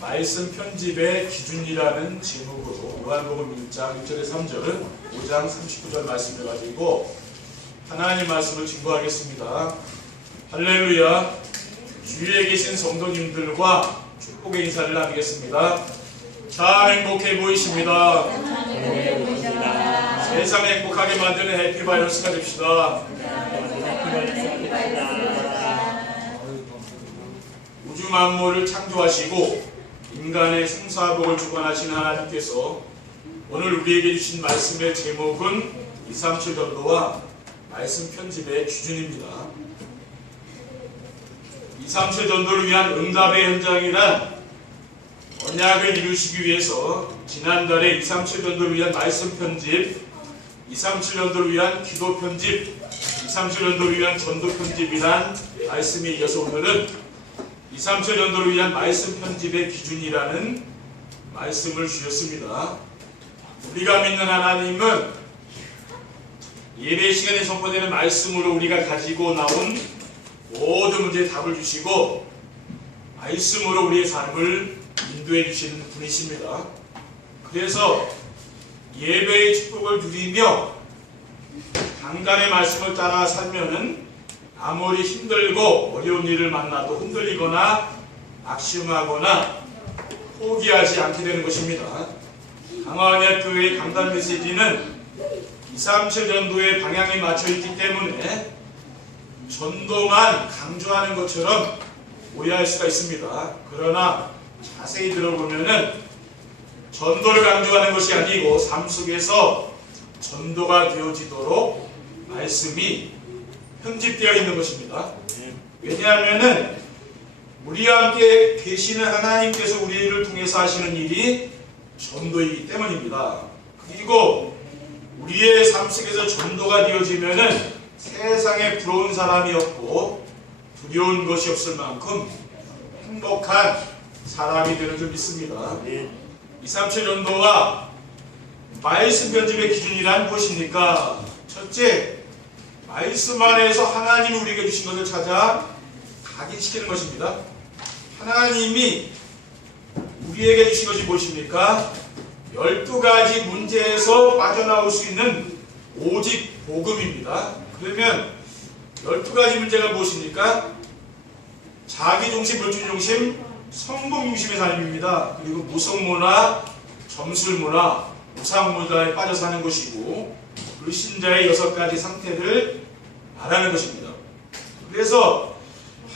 말씀 편집의 기준이라는 제목으로 요한복음 1장 1절에 3절, 5장 39절 말씀을 가지고 하나님 말씀을 증거하겠습니다. 할렐루야. 주위에 계신 성도님들과 축복의 인사를 나누겠습니다. 참 행복해 보이십니다. 세상 행복하게 만드는 해피바이러스가 됩시다. 우주 만물을 창조하시고 인간의 생사복을 주관하신 하나님께서 오늘 우리에게 주신 말씀의 제목은 237 전도와 말씀 편집의 기준입니다. 237 전도를 위한 응답의 현장이란 언약을 이루시기 위해서 지난달에 237 전도를 위한 말씀 편집, 237 전도를 위한 기도 편집, 237 전도를 위한 전도 편집이란 말씀에 이어서 오늘은 237 전도를 위한 말씀 편집의 기준이라는 말씀을 주셨습니다. 우리가 믿는 하나님은 예배 시간에 선포되는 말씀으로 우리가 가지고 나온 모든 문제에 답을 주시고 말씀으로 우리의 삶을 인도해 주시는 분이십니다. 그래서 예배의 축복을 누리며 강단의 말씀을 따라 살면은 아무리 힘들고 어려운 일을 만나도 흔들리거나 낙심하거나 포기하지 않게 되는 것입니다. 강화언약교회의 강단 메시지는 237 전도의 방향에 맞춰 있기 때문에 전도만 강조하는 것처럼 오해할 수가 있습니다. 그러나 자세히 들어보면은 전도를 강조하는 것이 아니고 삶 속에서 전도가 되어지도록 말씀이 편집되어 있는 것입니다. 왜냐하면은 우리와 함께 계시는 하나님께서 우리를 통해서 하시는 일이 전도이기 때문입니다. 그리고 우리의 삶 속에서 전도가 되어지면은 세상에 부러운 사람이 없고 두려운 것이 없을 만큼 행복한 사람이 되는 줄 믿습니다. 237 전도와 말씀 편집의 기준이란 무엇입니까? 첫째, 말씀 안에서 하나님이 우리에게 주신 것을 찾아 각인시키는 것입니다. 하나님이 우리에게 주신 것이 무엇입니까? 12가지 문제에서 빠져나올 수 있는 오직 복음입니다. 그러면 12가지 문제가 무엇입니까? 자기중심, 물질중심, 성공중심의 삶입니다. 그리고 무성문화, 점술문화, 우상문화에 빠져 사는 것이고 불신자의 6가지 상태를 말하는 것입니다. 그래서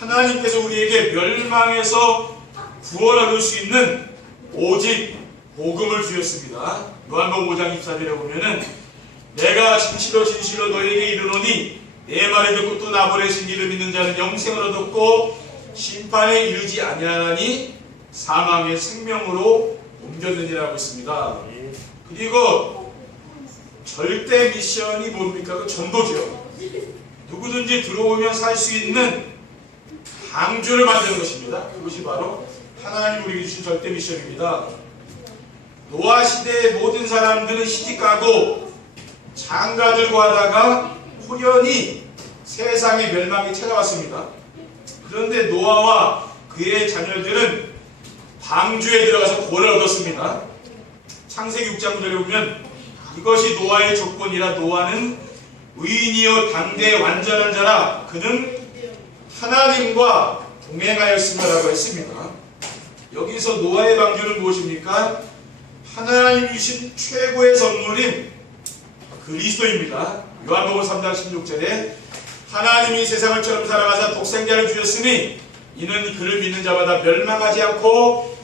하나님께서 우리에게 멸망에서 구원을 얻을 수 있는 오직 복음을 주셨습니다. 요한복음 5장 24절에 보면은 내가 진실로 진실로 너에게 이르노니 내 말을 듣고 또 나 보내신 이를 믿는 자는 영생을 얻었고 심판에 이르지 아니하나니 사망의 생명으로 옮겼느니라고 했습니다. 그리고 절대 미션이 뭡니까? 그 전도죠. 누구든지 들어오면 살 수 있는 방주를 만드는 것입니다. 그것이 바로 하나님 우리에게 주신 절대 미션입니다. 노아 시대의 모든 사람들은 시집가고 장가들고 하다가 호련히 세상의 멸망이 찾아왔습니다. 그런데 노아와 그의 자녀들은 방주에 들어가서 구원을 얻었습니다. 창세기 6장 9절에 보면 이것이 노아의 조건이라 노아는 의인이요 당대의 완전한 자라 그는 하나님과 동행하였으며라고 했습니다. 여기서 노아의 방주는 무엇입니까? 하나님이 주신 최고의 선물인 그리스도입니다. 요한복음 3장 16절에 하나님이 세상을 처음 사랑하사 독생자를 주셨으니 이는 그를 믿는 자마다 멸망하지 않고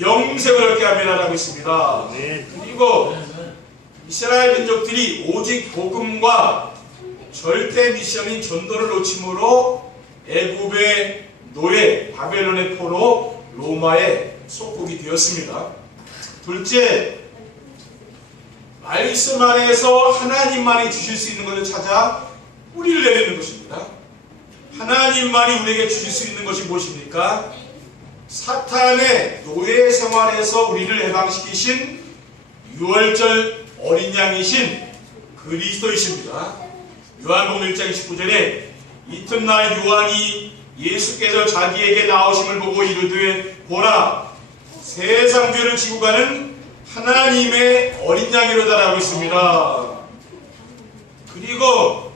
영생을 얻게 함이라고 했습니다. 그리고 이스라엘 민족들이 오직 복음과 절대 미션인 전도를 놓침으로 애굽의 노예, 바벨론의 포로, 로마의 속국이 되었습니다. 둘째, 말씀 안에서 하나님만이 주실 수 있는 것을 찾아 뿌리를 내리는 것입니다. 하나님만이 우리에게 주실 수 있는 것이 무엇입니까? 사탄의 노예 생활에서 우리를 해방시키신 유월절 어린 양이신 그리스도이십니다. 요한복음 1장 29절에 이튿날 요한이 예수께서 자기에게 나오심을 보고 이르되 보라 세상 죄를 지고 가는 하나님의 어린 양이로다라고 있습니다. 그리고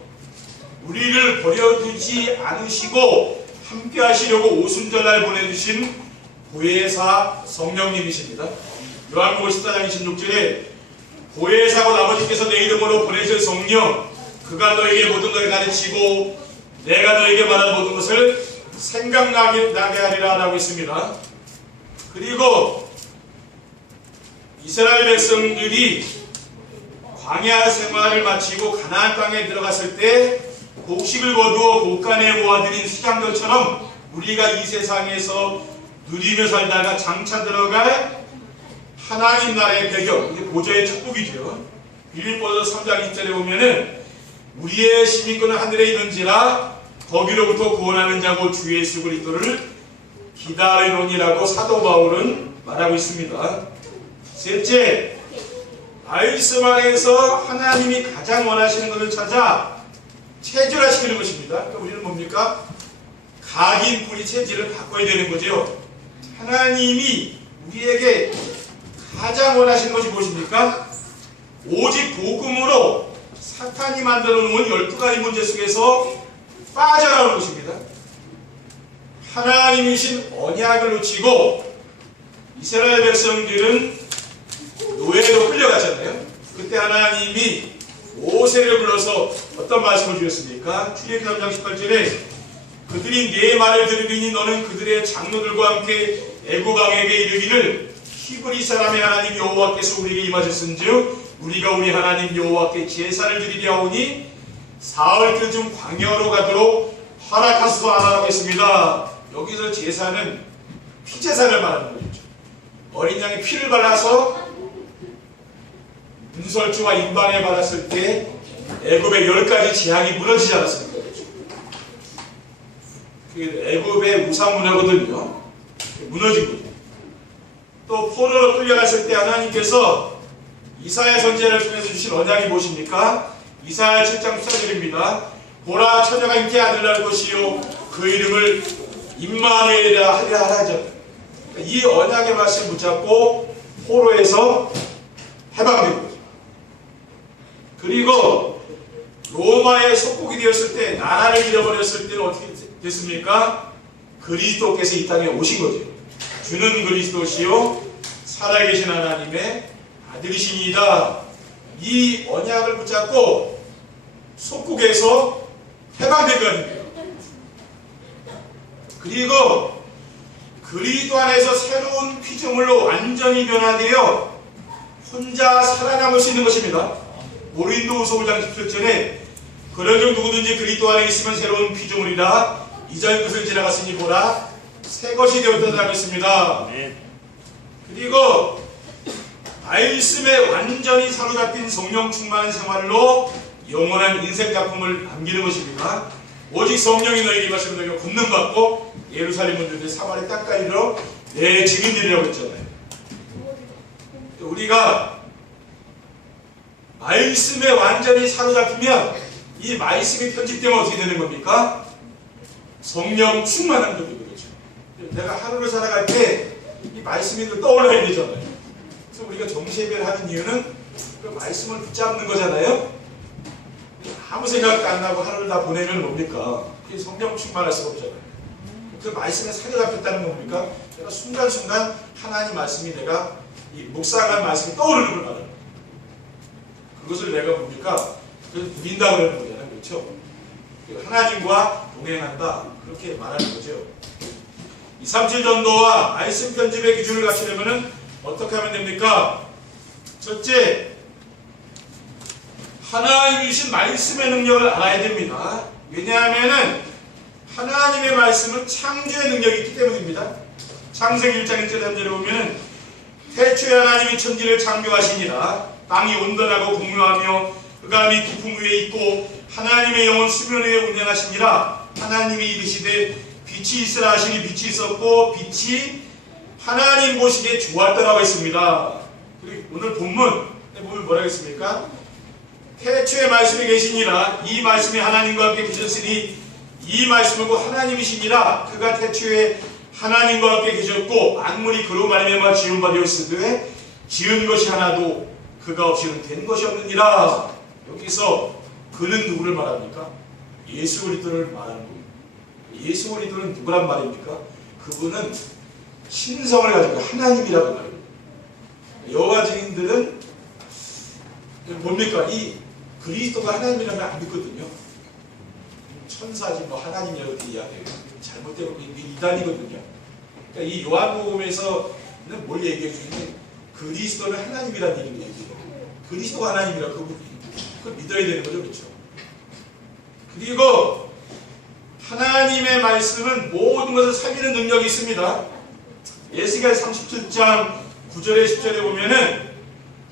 우리를 버려두지 않으시고 함께 하시려고 오순절날 보내주신 보혜사 성령님이십니다. 요한복음 14장 26절에 보혜사고 아버지께서 내 이름으로 보내실 성령, 그가 너에게 모든 것을 가르치고 내가 너에게 말한 모든 것을 생각나게 하리라 라고 있습니다. 그리고 이스라엘 백성들이 광야 생활을 마치고 가나안 땅에 들어갔을 때 곡식을 거두어 곡간에 모아들인 수장들처럼 우리가 이 세상에서 누리며 살다가 장차 들어갈 하나님 나라의 배경, 이게 보좌의 축복이죠. 빌립보서 3장 2절에 보면은 우리의 시민권은 하늘에 있는지라 거기로부터 구원하는 자고 주 예수 그리스도를 기다리노니라고 사도 바울은 말하고 있습니다. 셋째, 말씀 안에서 하나님이 가장 원하시는 것을 찾아 체질화시키는 것입니다. 그러니까 우리는 뭡니까? 각인 뿌리 체질을 바꿔야 되는 거죠. 하나님이 우리에게 가장 원하시는 것이 무엇입니까? 오직 복음으로 사탄이 만들어 놓은 12가지 문제 속에서 빠져나오는 것입니다. 하나님이신 언약을 놓치고 이스라엘 백성들은 노예로 끌려갔잖아요. 그때 하나님이 모세를 불러서 어떤 말씀을 주셨습니까? 출애굽기 3장 18절에 그들이 네 말을 들으리니 너는 그들의 장로들과 함께 애굽 왕에게 이르기를 히브리 사람의 하나님 여호와께서 우리에게 임하셨은즉 우리가 우리 하나님 여호와께 제사를 드리려 하오니 사흘 쯤 광야로 가도록 허락하소서 하라고 했습니다. 여기서 제사는 피제사를 말하는 거죠. 어린 양의 피를 발라서 문설주와 인방에 발랐을 때 애굽의 10가지 재앙이 무너지지 않았습니까? 그게 애굽의 우상 문화거든요. 무너진 거죠. 또 포로로 끌려갔을 때 하나님께서 이사야 선지자를 통해서 주신 언약이 무엇입니까? 이사야 7장 14절입니다. 보라 처녀가 잉태 아들을 낳을 것이요 그 이름을 임마누엘이라 하리라 하죠. 이 언약의 말씀을 붙잡고 포로에서 해방된 거죠. 그리고 로마의 속국이 되었을 때, 나라를 잃어버렸을 때는 어떻게 됐습니까? 그리스도께서 이 땅에 오신 거죠. 주는 그리스도시요 살아계신 하나님의 아들이시니이다. 이 언약을 붙잡고 속국에서 해방된 거아닙니까? 그리고 그리스도 안에서 새로운 피조물로 완전히 변화되어 혼자 살아남을 수 있는 것입니다. 고린도후서 5장 17절에 그런즉 누구든지 그리스도 안에 있으면 새로운 피조물이라 이전 것을 지나갔으니 보라 새 것이 되었다고 했습니다. 그리고 말씀에 완전히 사로잡힌 성령 충만한 생활로 영원한 인생 작품을 남기는 것입니다. 오직 성령이 너에게 임하시면 너희가 권능받고 예루살렘 문들의 사마리 땅까지로 내 증인들이라고 했잖아요. 우리가 말씀에 완전히 사로잡히면 이 말씀이 편집되면 어떻게 되는 겁니까? 성령 충만한 것이 그렇죠. 내가 하루를 살아갈 때 이 말씀이 떠올라야 되잖아요. 그래서 우리가 정시예배를 하는 이유는 그 말씀을 붙잡는 거잖아요. 아무 생각도 안 나고 하루를 다 보내면 뭡니까? 그게 성령 충만할 수가 없잖아요. 그 말씀에 사로잡혔다는 겁니까? 내가 순간순간 하나님 말씀이 내가 이 묵상한 말씀이 떠오르는 걸 말하는 거예요. 그것을 내가 뭡니까? 그래서 누린다 그러는 거잖아요. 그렇죠? 하나님과 동행한다. 그렇게 말하는 거죠. 237 전도와 말씀 편집의 기준을 갖추려면 어떻게 하면 됩니까? 첫째, 하나님이신 말씀의 능력을 알아야 됩니다. 왜냐하면 하나님의 말씀은 창조의 능력이 있기 때문입니다. 창세기 1장 1절 3절에 보면 태초에 하나님이 천지를 창조하시니라 땅이 온전하고 공유하며 그가 및 깊음 위에 있고 하나님의 영은 수면 위에 운행하시니라 하나님이 이르시되 빛이 있으라 하시니 빛이 있었고 빛이 하나님 보시기에 좋았더라고 했습니다. 그리고 오늘 본문에 보면 뭐라고 했습니까? 태초에 말씀이 계시니라 이 말씀이 하나님과 함께 계셨으니 이 말씀은 곧 하나님이시니라 그가 태초에 하나님과 함께 계셨고 만물이 그로 말미암아 지은 바 되었으되 지은 것이 하나도 그가 없이는 된 것이 없느니라. 여기서 그는 누구를 말합니까? 예수 그리스도를 말하는 겁니다. 예수 그리스도는 누구란 말입니까? 그분은 신성을 가지고 하나님이라고 말합니다. 여호와 증인들은 뭡니까? 이 그리스도가 하나님이라면 안 믿거든요. 천사지 뭐 하나님이라고 이야기해요. 잘못되고 이단이거든요. 그러니까 이 요한복음에서는 뭘 얘기해 주는데 그리스도는 하나님이라는 얘기를 얘기해요. 그리스도가 하나님이라 그걸 믿어야 되는 거죠, 그렇죠? 그리고 하나님의 말씀은 모든 것을 살리는 능력이 있습니다. 에스겔 37장 9절에 10절에 보면은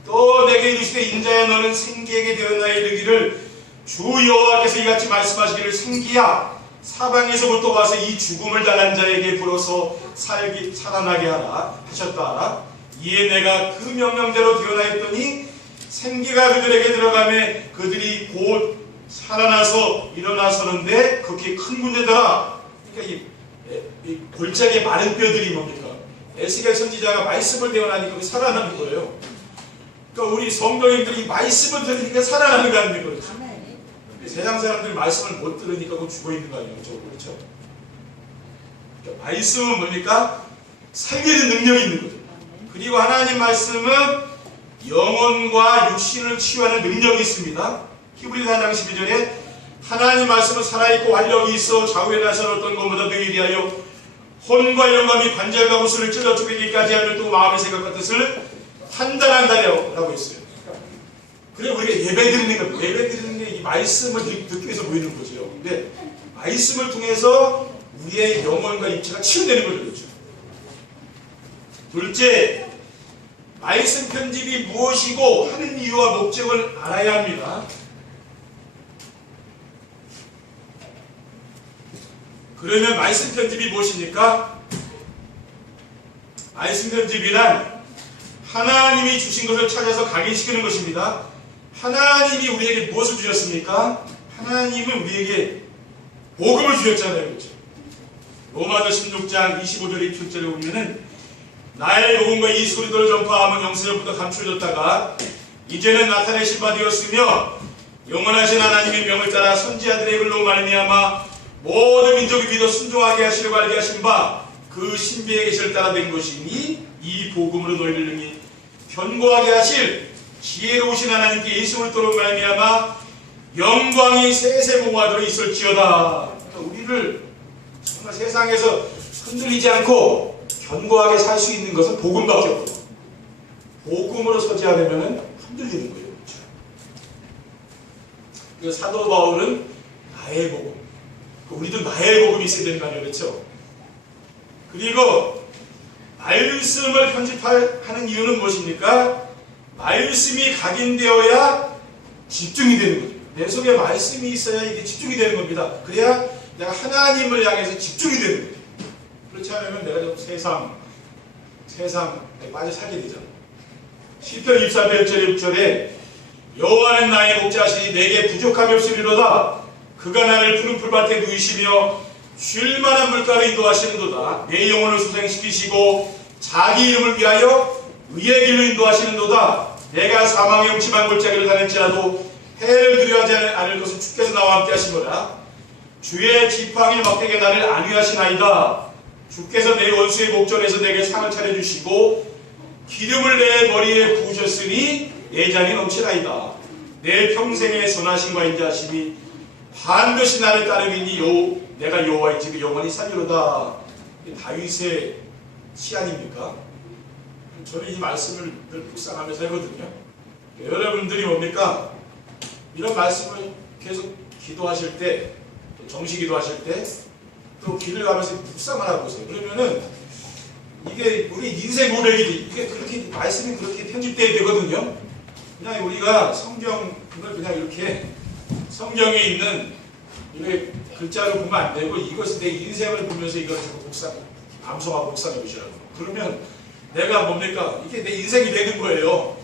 또 내게 이르시되 인자야 너는 생기에게 되었나 이르기를 주 여호와께서 이같이 말씀하시기를 생기야 사방에서부터 와서 이 죽음을 당한 자에게 불어서 살아나게 하라 하셨다. 이에 내가 그 명령대로 되어나 했더니 생기가 그들에게 들어가매 그들이 곧 살아나서 일어나서는데 그렇게 큰 문제더라. 그러니까 이 골짜기에 많은 뼈들이 뭡니까? 에스겔 선지자가 말씀을 대언하니까 살아나는 거예요. 그러니까 우리 성도님들이 말씀을 들으니까 살아나는 거 아닙니까? 그렇죠? 세상 사람들이 말씀을 못 들으니까 그 죽어 있는 거 아니에요? 그렇죠? 그러니까 말씀은 뭡니까? 살리는 능력이 있는 거죠. 그리고 하나님 말씀은 영혼과 육신을 치유하는 능력이 있습니다. 히브리서 4장 12절에 하나님 말씀은 살아있고 활력이 있어 좌우에 나선 어떤 것보다 더 위리하여 혼과 영감이 관절과 구슬을 찔러 죽이기까지 하면 또 마음의 생각과 뜻을 판단한다라고 했어요. 그래 우리가 예배드리는 것, 예배드리는 게 이 말씀을 듣기 위해서 모이는 거죠. 근데 말씀을 통해서 우리의 영혼과 육체가 치유되는 거죠. 그렇죠? 둘째, 말씀 편집이 무엇이고 하는 이유와 목적을 알아야 합니다. 그러면 말씀 편집이 무엇입니까? 말씀 편집이란 하나님이 주신 것을 찾아서 각인시키는 것입니다. 하나님이 우리에게 무엇을 주셨습니까? 하나님은 우리에게 복음을 주셨잖아요. 그렇죠? 로마서 16장 25절 27절에 보면은 나의 복음과 이 소리들을 전파하면 영세전부터 감추어졌다가 이제는 나타내신 바 되었으며 영원하신 하나님의 명을 따라 선지자들의 글로 말미암아 모든 민족이 믿어 순종하게 하시려고 알게 하신 바 그 신비의 계시를 따라 된 것이니 이 복음으로 너희를 능히 견고하게 하실 지혜로우신 하나님께 예수 그리스도로 말미암아 영광이 세세무하도록 있을지어다. 그러니까 우리를 정말 세상에서 흔들리지 않고 견고하게 살 수 있는 것은 복음밖에 없고 복음으로 서지 않으면 흔들리는 거예요. 그래서 사도 바울은 나의 복음, 우리도 나의 복음이 있어야 되는 거 아니에요. 그렇죠? 그리고 말씀을 편집하는 이유는 무엇입니까? 말씀이 각인되어야 집중이 되는 거죠. 내 속에 말씀이 있어야 이게 집중이 되는 겁니다. 그래야 내가 하나님을 향해서 집중이 되는 거죠. 그렇지 않으면 내가 좀 세상에 빠져 살게 되잖아. 시편 24편 1절에 6절에 여호와는 나의 목자시니 내게 부족함이 없으리로다. 그가 나를 푸른 풀밭에 누이시며 쉴 만한 물가로 인도하시는도다. 내 영혼을 수생시키시고 자기 이름을 위하여 의의 길로 인도하시는도다. 내가 사망의 음침한 골짜기를 가는지라도 해를 두려워하지 않을 것은 주께서 나와 함께 하시거라. 주의 지팡이 막대기에 나를 안위하시나이다. 주께서 내 원수의 목전에서 내게 상을 차려주시고 기름을 내 머리에 부으셨으니 내 잔이 넘치나이다. 내 평생의 선하심과 인자하심이 반드시 나를 따르리니 내가 여호와의 집에 영원히 살리로다. 다윗의 시 아닙니까? 저는 이 말씀을 늘 묵상하면서 하거든요. 여러분들이 뭡니까? 이런 말씀을 계속 기도하실 때, 정시 기도하실 때, 또 길을 가면서 묵상을 하고 있어요. 그러면은 이게 우리 인생 고백이 이게 그렇게 말씀이 그렇게 편집돼야 되거든요. 그냥 우리가 성경을 그냥 이렇게 성경에 있는 이렇게 글자로 보면 안 되고 이것을 내 인생을 보면서 이걸 암송하고 묵상해 보시라고. 그러면 내가 뭡니까? 이게 내 인생이 되는 거예요.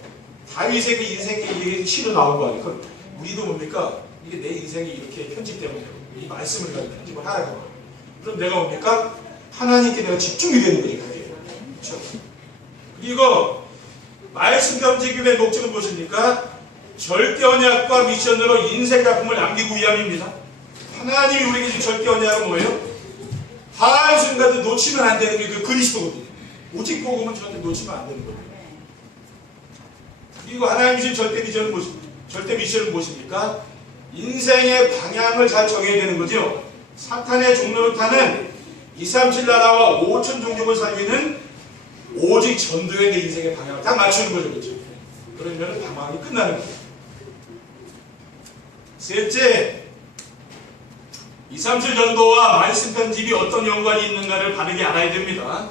다윗의 그 인생이 이게 시로 나온 거 아니에요. 우리도 뭡니까? 이게 내 인생이 이렇게 편집되면 이 말씀을 가지고 편집을 하라는 거예요. 그럼 내가 뭡니까? 하나님께 내가 집중이 되는 거죠. 그게. 그렇죠? 그리고 말씀 경직의 목적은 무엇입니까? 절대 언약과 미션으로 인생 작품을 남기고 위함입니다. 하나님이 우리에게 준 절대 언약은 뭐예요? 한순간도 놓치면 안 되는 게 그 그리스도거든요. 오직 복음은 절대 놓치면 안 되는 거예요. 그리고 하나님이 준 절대 미션은 무엇입니까? 인생의 방향을 잘 정해야 되는 거죠. 사탄의 종로를 타는 237 나라와 5천 종족을 살리는 오직 전도의 내 인생의 방향을 딱 맞추는 거죠. 그렇죠? 그러면 방황이 끝나는 거예요. 셋째, 237 전도와 말씀 편집이 어떤 연관이 있는가를 바르게 알아야 됩니다.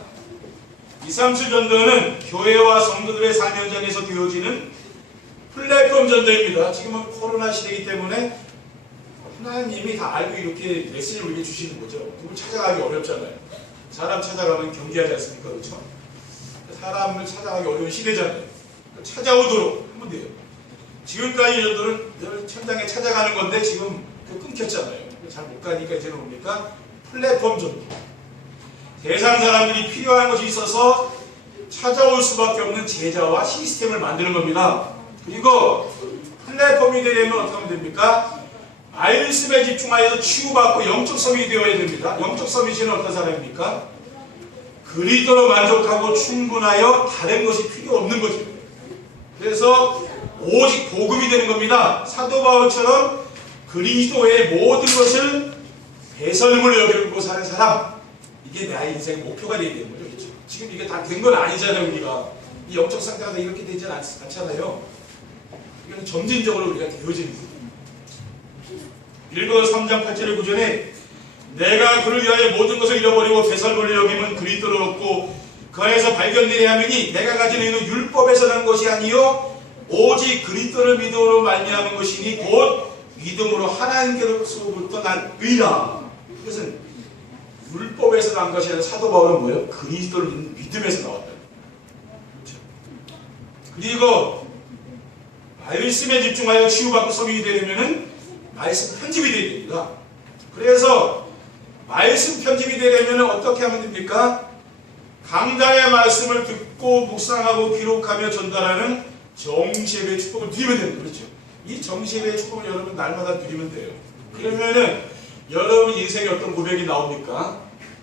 237 전도는 교회와 성도들의 삶 현장에서 되어지는 플랫폼 전도입니다. 지금은 코로나 시대이기 때문에 하나님이 다 알고 이렇게 메시지를 우리에게 주시는 거죠. 누굴 찾아가기 어렵잖아요. 사람 찾아가면 경계하지 않습니까? 그렇죠? 사람을 찾아가기 어려운 시대잖아요. 찾아오도록 하면 돼요. 지금까지 전도는 늘 현장에 찾아가는 건데 지금 끊겼잖아요. 잘 못 가니까 이제는 뭡니까? 플랫폼 전도. 대상 사람들이 필요한 것이 있어서 찾아올 수밖에 없는 제자와 시스템을 만드는 겁니다. 그리고 플랫폼이 되려면 어떻게 하면 됩니까? 말씀에 집중하여서 치유받고 영적 서밋이 되어야 됩니다. 영적 서밋은 어떤 사람입니까? 그리스도로 만족하고 충분하여 다른 것이 필요 없는 거죠. 그래서 오직 복음이 되는 겁니다. 사도 바울처럼 그리스도의 모든 것을 배설물로 여기고 사는 사람, 이게 나의 인생의 목표가 되어야 되는 거죠. 그렇죠? 지금 이게 다 된 건 아니잖아요. 우리가 이 영적 상태가 이렇게 되지 않잖아요. 이건 점진적으로 우리가 되어지는 거예요. 빌보 3장 8절의 구절에 내가 그를 위하여 모든 것을 잃어버리고 배설물로 여기면 그리스도를 얻고 그 안에서 발견되려 하느니 내가 가진 의는 율법에서 난 것이 아니요 오직 그리스도를 믿음으로 말미암은 것이니 곧 믿음으로 하나님께로부터 난 의라. 이것은 율법에서 난 것이 아니라 사도 바울은 뭐예요? 그리스도를 믿음에서 나왔다. 그렇죠? 그리고 말씀에 집중하여 치유받고 성인이 되려면은 말씀 편집이 되어야 됩니다. 그래서 말씀 편집이 되려면 어떻게 하면 됩니까? 강단의 말씀을 듣고 묵상하고 기록하며 전달하는 정시예배의 축복을 누리면 됩니다. 그렇죠? 이 정시예배의 축복을 여러분 날마다 누리면 돼요. 그러면은 여러분 인생에 어떤 고백이 나옵니까?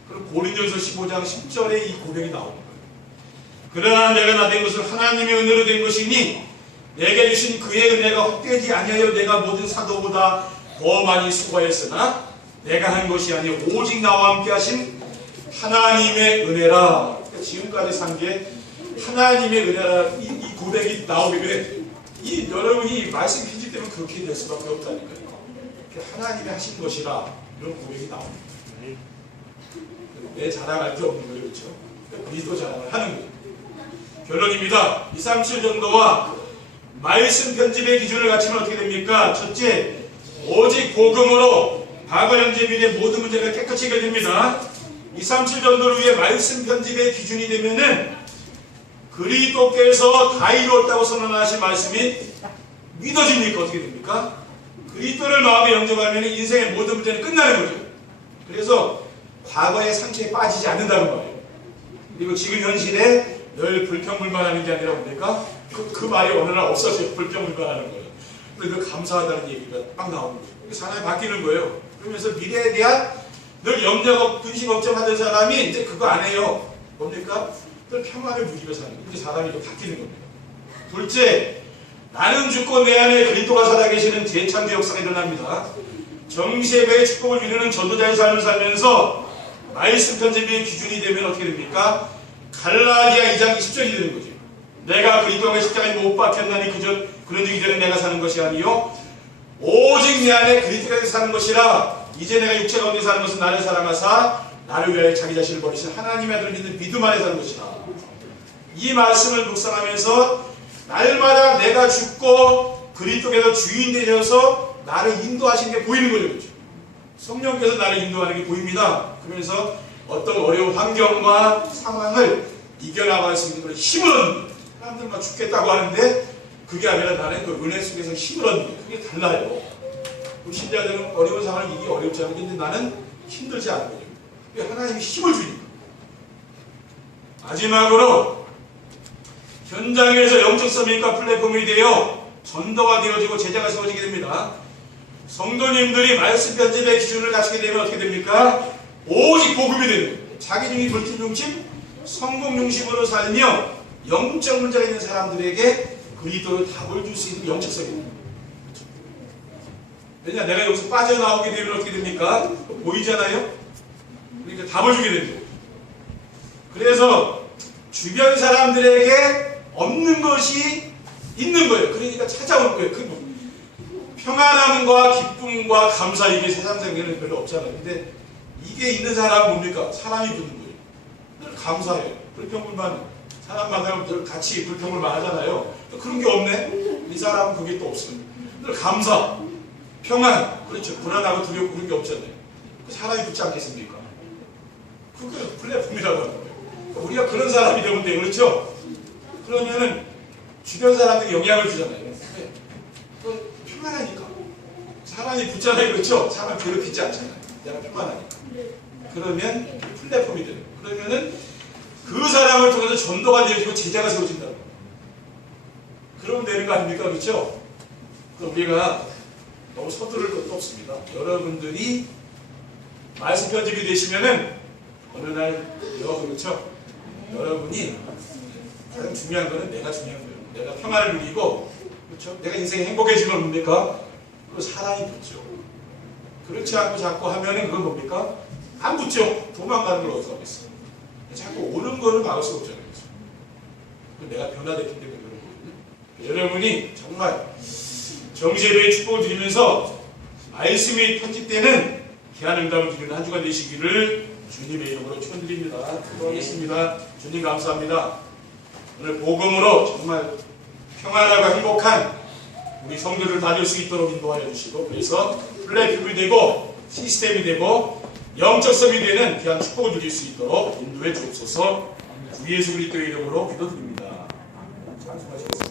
그럼 고린도전서 15장 10절에 이 고백이 나오는 거예요. 그러나 내가 나 된 것은 하나님의 은혜로 된 것이니 내게 주신 그의 은혜가 헛되지 아니하여 내가 모든 사도보다 더 많이 수고하였으나 내가 한 것이 아니요 오직 나와 함께 하신 하나님의 은혜라. 그러니까 지금까지 산 게 하나님의 은혜라. 이 고백이 나오게 돼. 이 여러분이 말씀 편집 때문에 그렇게 될 수밖에 없다니까요. 하나님이 하신 것이라 이런 고백이 나옵니다. 내 자랑할 게 없는 거죠. 그렇죠? 그리스도 자랑을 하는 거죠. 결론입니다. 237 전도와 말씀 편집의 기준을 갖추면 어떻게 됩니까? 첫째, 오직 복음으로 과거, 현재, 미래 모든 문제가 깨끗이 해결됩니다. 237 전도를 위해 말씀 편집의 기준이 되면은 그리스도께서 다 이루었다고 선언하신 말씀이 믿어집니까? 어떻게 됩니까? 그리스도를 마음에 영접하면 인생의 모든 문제는 끝나는 거죠. 그래서 과거의 상처에 빠지지 않는다는 거예요. 그리고 지금 현실에 늘 불평불만하는 게 아니라 뭡니까? 그 말이 어느 날 없어져요. 불평불만하는 거예요. 늘 감사하다는 얘기가 막 나오는 거죠. 사람이 바뀌는 거예요. 그러면서 미래에 대한 늘 염려, 근심, 걱정하던 사람이 이제 그거 안 해요. 뭡니까? 늘 평안을 누리며 사는 거예요. 이제 사람이 또 바뀌는 겁니다. 둘째, 나는 죽고 내 안에 그리스도가 살아계시는 재창조 역사가 일어납니다. 정시예배의 축복을 누리는 전도자의 삶을 살면서 말씀 편집의 기준이 되면 어떻게 됩니까? 갈라디아 2장 20절이 되는 거죠. 내가 그리스도의 십자가에 못 박혔나니 그런즉 이제는 내가 사는 것이 아니요 오직 내 안에 그리스도가 사는 것이라. 이제 내가 육체 가운데 사는 것은 나를 사랑하사 나를 위하여 자기 자신을 버리신 하나님의 아들을 믿는 믿음 안에 사는 것이라. 이 말씀을 묵상하면서 날마다 내가 죽고 그리스도께서 주인 되셔서 나를 인도하시는 게 보이는 거죠. 그렇죠? 성령께서 나를 인도하는 게 보입니다. 그러면서 어떤 어려운 환경과 상황을 이겨나갈 수 있는 그런 힘을 얻는, 사람들 막 죽겠다고 하는데 그게 아니라 나는 그 은혜 속에서 힘을 얻는 게 그게 달라요. 우리 신자들은 어려운 상황을 이기기 어렵지 않은데 나는 힘들지 않은 거죠. 하나님이 힘을 주니까. 마지막으로 현장에서 영적 서밋과 플랫폼이 되어 전도가 되어지고 제자가 세워지게 됩니다. 성도님들이 말씀 편집의 기준을 갖추게 되면 어떻게 됩니까? 오직 복음이 되는 거예요. 자기중심, 불팀중심, 성공중심으로 살며 영적 문제가 있는 사람들에게 그리스도의 답을 줄 수 있는 영적 서밋입니다. 왜냐, 내가 여기서 빠져나오게 되면 어떻게 됩니까? 보이잖아요? 그러니까 답을 주게 됩니다. 그래서 주변 사람들에게 없는 것이 있는 거예요. 그러니까 찾아올 거예요. 그 평안함과 기쁨과 감사, 이게 세상 생에는 별로 없잖아요. 근데 이게 있는 사람은 뭡니까? 사람이 붙는 거예요. 늘 감사해요. 불평불만, 사람 만나면 늘 같이 불평불만 하잖아요. 그런 게 없네? 이 사람은 그게 또 없습니다. 늘 감사, 평안, 그렇죠. 불안하고 두렵고 그런 게 없잖아요. 사람이 붙지 않겠습니까? 그게 플랫폼이라고 하는 거예요. 그러니까 우리가 그런 사람이 되면 돼요. 그렇죠? 그러면은 주변 사람들이 영향을 주잖아요. 그 평안하니까. 사람이 붙잖아요. 그렇죠? 사람 괴롭히지 않잖아요. 내가 평안하니까. 그러면 플랫폼이 돼요. 그러면은 그 사람을 통해서 전도가 되어지고 제자가 세워진다고. 그러면 되는 거 아닙니까? 그렇죠? 그럼 우리가 너무 서두를 것도 없습니다. 여러분들이 말씀 편집이 되시면은 어느 날 그렇죠? 여러분이 가장 중요한 거는 내가 중요한 거예요. 내가 평안을 누리고, 그렇죠? 내가 인생이 행복해지면 뭡니까? 그 사랑이 붙죠. 그렇지 않고 자꾸 하면은 그건 뭡니까? 안 붙죠. 도망가는 걸 어디서 하겠어요? 자꾸 오는 거를 막을 수 없잖아요. 그렇죠? 내가 변화됐기 때문에 그런 거거든요. 여러분이 정말 정시예배의 축복을 드리면서 말씀이 편집되는 귀한 응답을 드리는 한 주간 되시기를 주님의 이름으로 축원드립니다. 기도하겠습니다. 주님 감사합니다. 오늘 복음으로 정말 평안하고 행복한 우리 성도를 다닐 수 있도록 인도하여 주시고, 그래서 플랫폼이 되고 시스템이 되고 영적 섬이 되는 귀한 축복을 누릴 수 있도록 인도해 주옵소서. 주 예수 그리스도의 이름으로 기도드립니다. 찬송하시겠습니다.